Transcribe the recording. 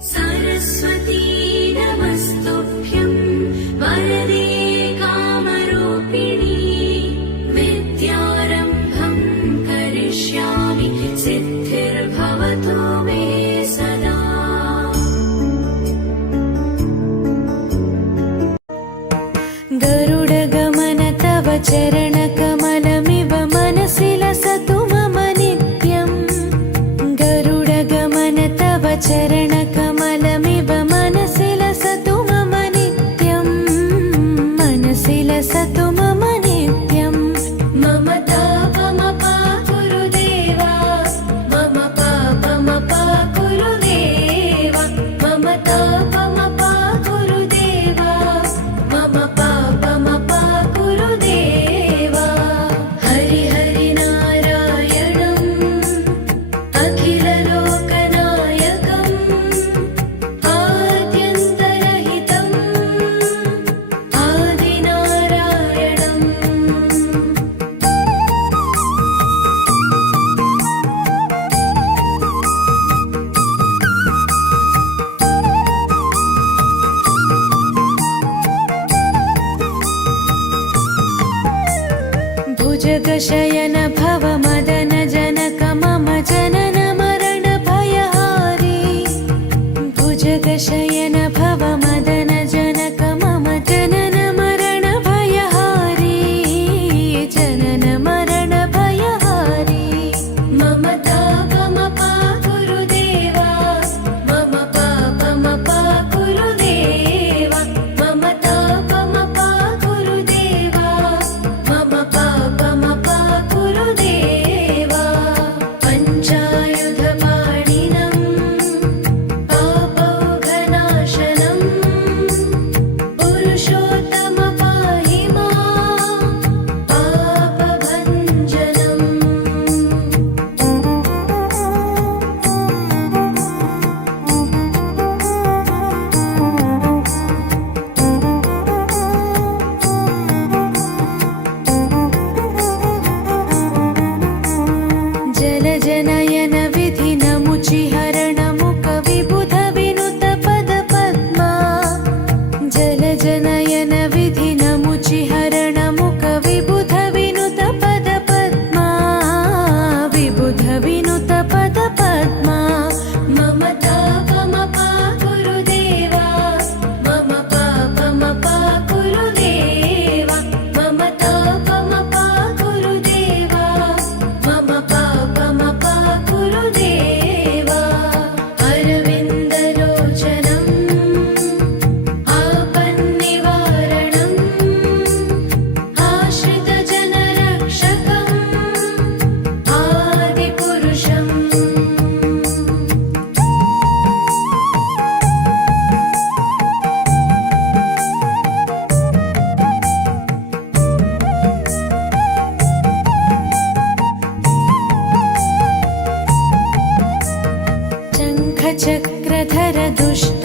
सरस्वती नमस्तुभ्यं वरदे कामरूपिणी विद्यारम्भं करिष्यामि सिद्धिर्भवतु मे सदा। गरुडगमन तव चरणकमलमिव मनसि लसतु मम नित्यम्। गरुडगमन तव चरणकमलमिव मनसि लसतु मम नित्यम्। मनसि लसतु मम नित्यम्। मम तापमपाकुरु देवा, मम पापमपाकुरु देवा, मम तापमपाकुरु देवा, मम पापमपाकुरु देवा। हरि हरि नारायणम् अखिललोकनायकम् आद्यन्तरहितम् आदिनारायणम्। भुजगशयन भव मदन जनक मम जनन मरण भयहारी। भुजगशयन भव मदन जनक मम जनन मरण भयहारी। जनन मरण भयहारी। मम तापमपाकुरु देवा, मम पापमपाकुरु देवा, मम तापमपाकुरु देवा, मम पापमपाकुरु देवा। पञ्चायुधपाणिनम् पापौघनाशनम् पुरुषोत्तम पाहि मां पापभञ्जनम्। जलजनयन विधिनमुचिहरण मुख विबुध विनुत पद पद्मा। जलजनयन विधिनमुचिहरण मुख विबुध विनुत पद पद्मा। विबुध विनुत पद पद्मा। मम तापमपाकुरु देवा, मम पापमपाकुरु देवा, मम तापमपाकुरु देवा, मम पापमपाकुरु देवा। अरविन्दलोचनम् आपन्निवारणम् आश्रितजनरक्षकम् आदिपुरुषम्। शङ्खचक्रधर दुष्ट